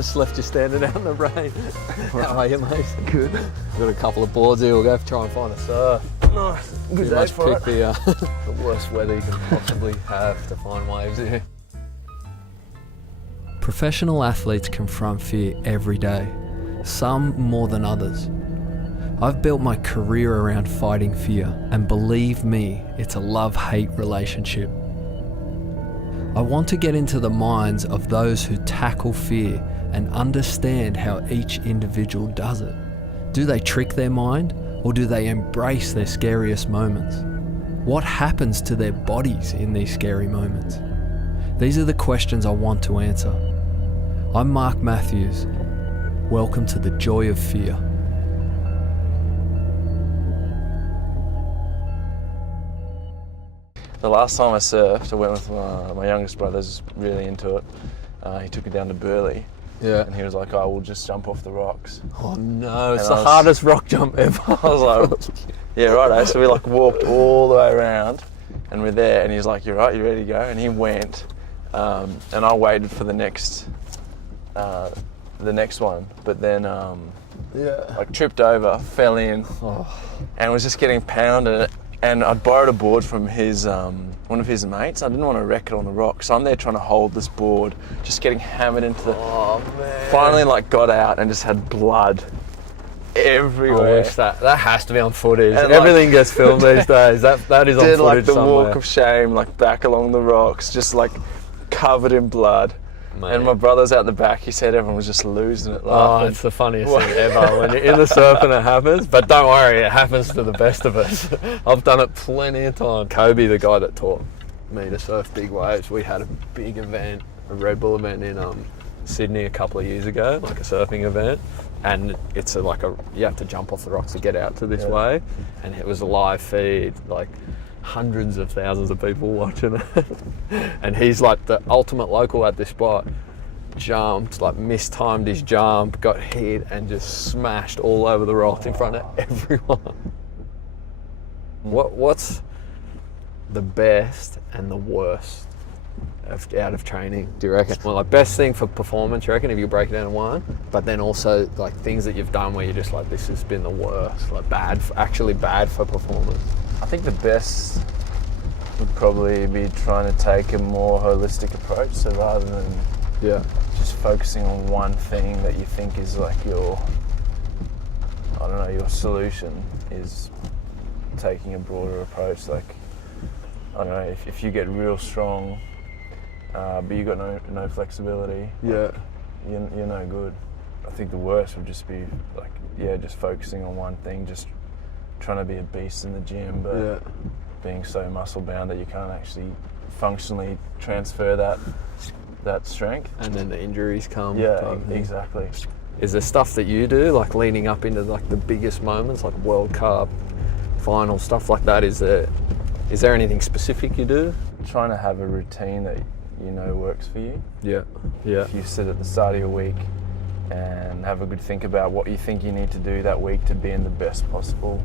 just left you standing out in the rain. How are you, mate? Good. Got a couple of boards here. We'll go try and find a surf. Nice. Good You day must for pick it. the worst weather you can possibly have to find waves here. Professional athletes confront fear every day, some more than others. I've built my career around fighting fear, and believe me, it's a love-hate relationship. I want to get into the minds of those who tackle fear and understand how each individual does it. Do they trick their mind, or do they embrace their scariest moments? What happens to their bodies in these scary moments? These are the questions I want to answer. I'm Mark Mathews. Welcome to the Joy of Fear. The last time I surfed, I went with my youngest brother's really into it. He took me down to Burleigh. Yeah. And he was like, "Oh, we'll just jump off the rocks." Oh no, it's And the hardest rock jump ever. I was like, "Yeah, right." So we like walked all the way around, and we're there. And he's like, "You're right, you ready to go?" And he went, and I waited for the next one. But then, like tripped over, fell in, and was just getting pounded. And I'd borrowed a board from his one of his mates. I didn't want to wreck it on the rock, so I'm there trying to hold this board, just getting hammered into the. Oh man! Finally, like got out and just had blood everywhere. I wish that has to be on footage. And everything gets filmed these days. That is on did footage like the somewhere. walk of shame, like back along the rocks, just like covered in blood. Mate. And my brother's out the back. He said everyone was just losing it, Oh, laughing. it's the funniest thing ever when you're in the surf and it happens. But don't worry, it happens to the best of us. I've done it plenty of times. Kobe, the guy that taught me to surf big waves, we had a big event, a Red Bull event in Sydney a couple of years ago, like a surfing event. And it's you have to jump off the rocks to get out to this wave. And it was a live feed, like hundreds of thousands of people watching it. And he's like the ultimate local at this spot. Jumped, like mistimed his jump, got hit and just smashed all over the rocks in front of everyone. What's the best and the worst out of training, do you reckon? Well, like best thing for performance, you reckon, if you break it down to one, but then also like things that you've done where you're just like, this has been the worst, like actually bad for performance. I think the best would probably be trying to take a more holistic approach. So rather than just focusing on one thing that you think is like your solution, is taking a broader approach. Like, I don't know, if you get real strong, but you got no flexibility, you're no good. I think the worst would just be like, just focusing on one thing, just trying to be a beast in the gym, but being so muscle bound that you can't actually functionally transfer that strength. And then the injuries come. Yeah, exactly. Is there stuff that you do, like leading up into like the biggest moments, like World Cup, final, stuff like that? Is there anything specific you do? Trying to have a routine that you know works for you. Yeah. If you sit at the start of your week and have a good think about what you think you need to do that week to be in the best possible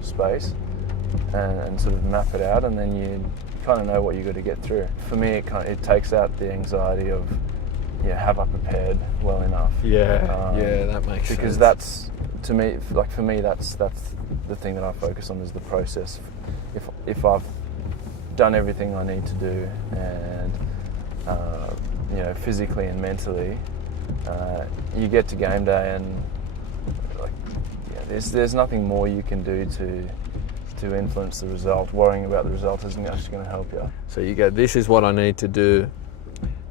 space, and sort of map it out, and then you kind of know what you got to get through. For me, it takes out the anxiety of, have I prepared well enough? That makes sense. Because that's, to me, like for me, that's the thing that I focus on, is the process. If I've done everything I need to do, and physically and mentally, you get to game day and there's nothing more you can do to influence the result. Worrying about the result isn't actually going to help you. So you go, this is what I need to do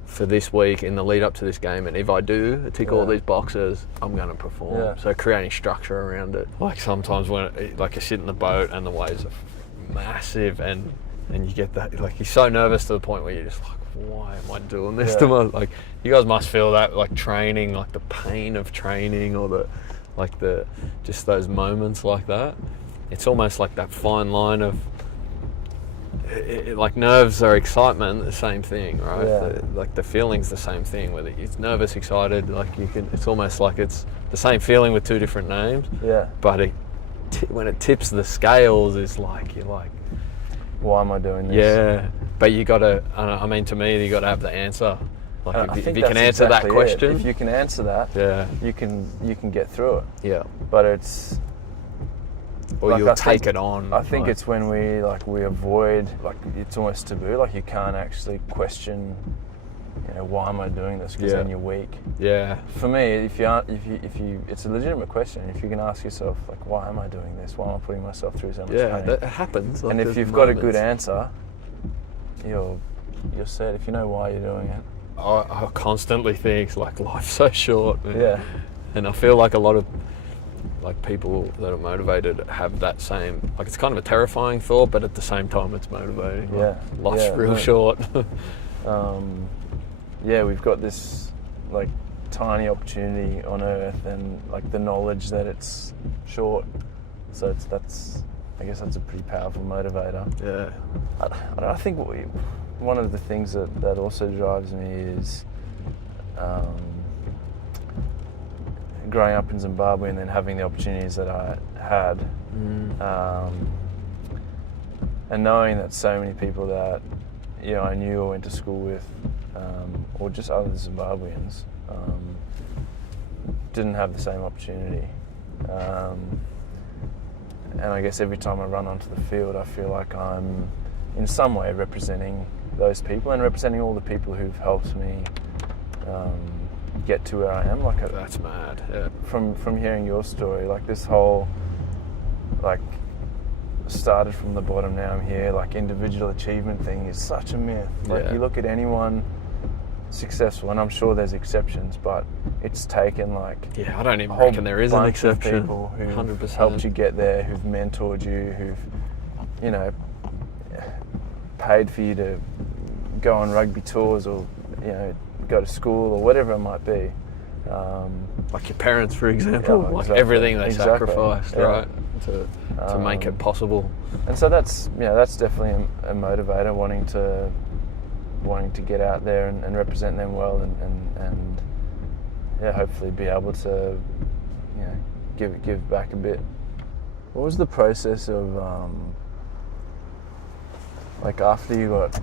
for this week in the lead up to this game, and if I do tick all these boxes, I'm going to perform. So creating structure around it. Like sometimes when you sit in the boat and the waves are massive, and you get that, like you're so nervous to the point where you're just like, why am I doing this to my, like, you guys must feel that, like training, like the pain of training, or just those moments like that. It's almost like that fine line of like nerves or excitement, the same thing, right? Like the feeling's the same thing, whether it's nervous, excited, like it's almost like it's the same feeling with two different names. But when it tips the scales, it's like, you're like, why am I doing this? Yeah, but you gotta, to me, you gotta have the answer. Like if you can answer that question. If you can answer that, you can get through it. Yeah. But it's... Or like, you'll take it on. I think it's when we avoid, like, it's almost taboo. Like, you can't actually question, why am I doing this? Because then you're weak. Yeah. For me, if you, it's a legitimate question. If you can ask yourself, like, why am I doing this? Why am I putting myself through so much pain? Yeah, that happens. Like, and if you've got a good answer, you're set. If you know why you're doing it. I constantly think, like, life's so short. Man. Yeah. And I feel like a lot of people that are motivated have that same, like, it's kind of a terrifying thought, but at the same time it's motivating. Yeah. Like, life's real short. We've got this, like, tiny opportunity on Earth, and, like, the knowledge that it's short. So I guess that's a pretty powerful motivator. Yeah. I think one of the things that also drives me is growing up in Zimbabwe and then having the opportunities that I had, and knowing that so many people that I knew or went to school with, or just other Zimbabweans, didn't have the same opportunity. And I guess every time I run onto the field, I feel like I'm in some way representing those people and representing all the people who've helped me get to where I am. Like, that's mad. Yeah. From hearing your story, like, this whole, like, started from the bottom, now I'm here, like, individual achievement thing is such a myth. Like, you look at anyone successful, and I'm sure there's exceptions, but it's taken, like, I don't even reckon there is an exception. People who've 100%. helped you get there, who've mentored you, who've paid for you to go on rugby tours, or go to school, or whatever it might be. Like your parents, for example, like exactly. Everything they sacrificed, right, to make it possible. And so that's definitely a motivator, wanting to get out there and represent them well, and hopefully be able to give back a bit. What was the process of like, after you got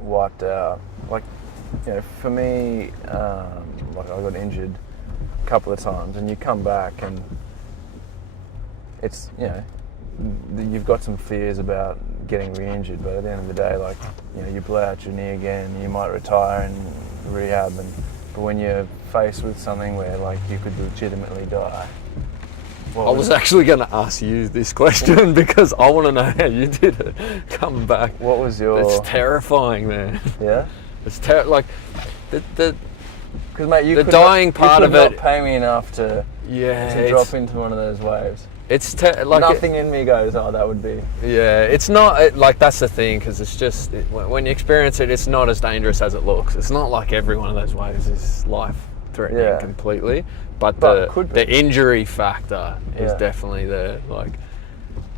wiped out? Like, for me, like, I got injured a couple of times, and you come back and it's, you've got some fears about getting re-injured, but at the end of the day, like, you blow out your knee again, you might retire and rehab, but when you're faced with something where, like, you could legitimately die. I was actually going to ask you this question because I want to know how you did it, coming back. What was your... It's terrifying, man. Yeah? It's like, because, mate, you the dying part of it... not pay me enough to drop into one of those waves. It's like... Nothing in me goes, that would be... Yeah, it's not, like, that's the thing, because it's just, when you experience it, it's not as dangerous as it looks. It's not like every one of those waves is life-threatening completely, but the injury factor is definitely there. Like,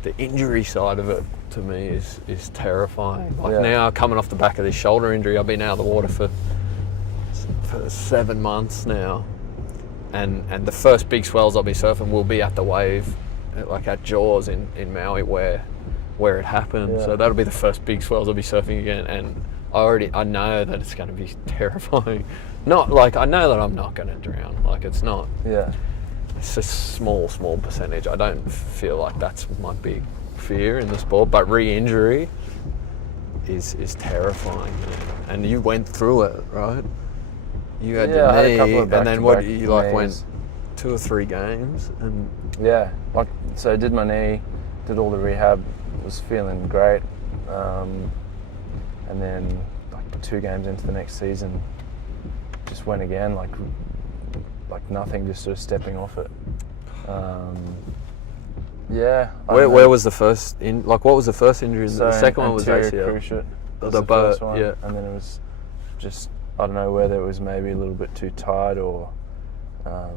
the injury side of it, to me, is terrifying. Like, now, coming off the back of this shoulder injury, I've been out of the water for 7 months now, and the first big swells I'll be surfing will be at the wave, like at Jaws in Maui, where it happened. So that'll be the first big swells I'll be surfing again, and I know that it's going to be terrifying. Not like, I know that I'm not going to drown. Like, it's not. Yeah. It's a small percentage. I don't feel like that's my big fear in the sport, but re-injury is terrifying, man. And you went through it, right? You had your knee, and then what? You like went 2 or 3 games, and like, so I did my knee, did all the rehab, was feeling great, and then, like, 2 games into the next season, just went again, like nothing, just sort of stepping off it. Where was the first what was the first injury? So the second one was ACL. Cruciate was the first one, and then it was just, I don't know whether it was maybe a little bit too tight, or I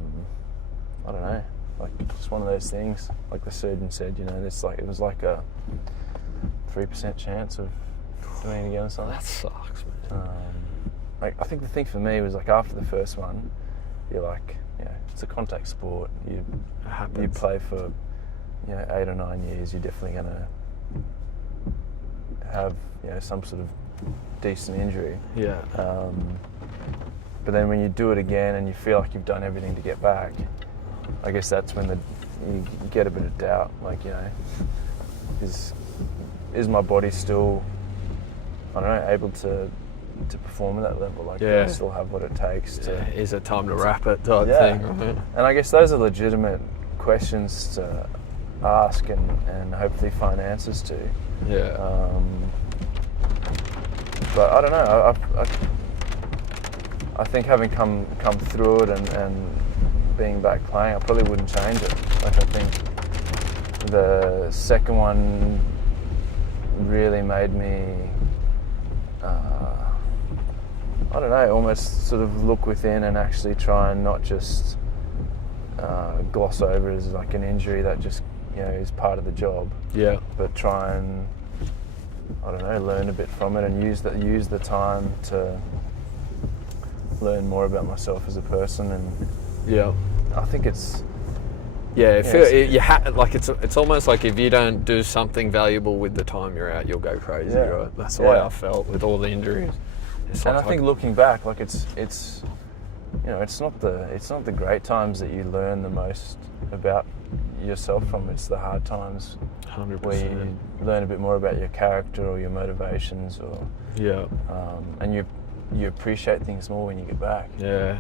don't know, like, just one of those things. Like the surgeon said, it was like a 3% chance of doing it again or something. That sucks, man. Like, I think the thing for me was, like, after the first one, you're like, it's a contact sport. You play for 8 or 9 years. You're definitely gonna have some sort of decent injury. But then when you do it again and you feel like you've done everything to get back, I guess that's when you get a bit of doubt. Like, you know, is my body still, I don't know, able to perform at that level? Like, do I still have what it takes to... Is it time to wrap it type thing? Right? And I guess those are legitimate questions to ask and hopefully find answers to. Yeah. But I don't know. I think having come through it and being back playing, I probably wouldn't change it. Like, I think the second one really made me, I don't know, almost sort of look within and actually try and not just gloss over it as like an injury that just, you know, is part of the job. Yeah. But try and, I don't know, learn a bit from it and use the time to learn more about myself as a person. And I think it's it's almost like if you don't do something valuable with the time you're out, you'll go crazy. Right? That's the way I felt with all the injuries. And I think looking back, like it's you know, it's not the great times that you learn the most about yourself from. It's the hard times 100%. where you learn a bit more about your character or your motivations, or and you appreciate things more when you get back. Yeah.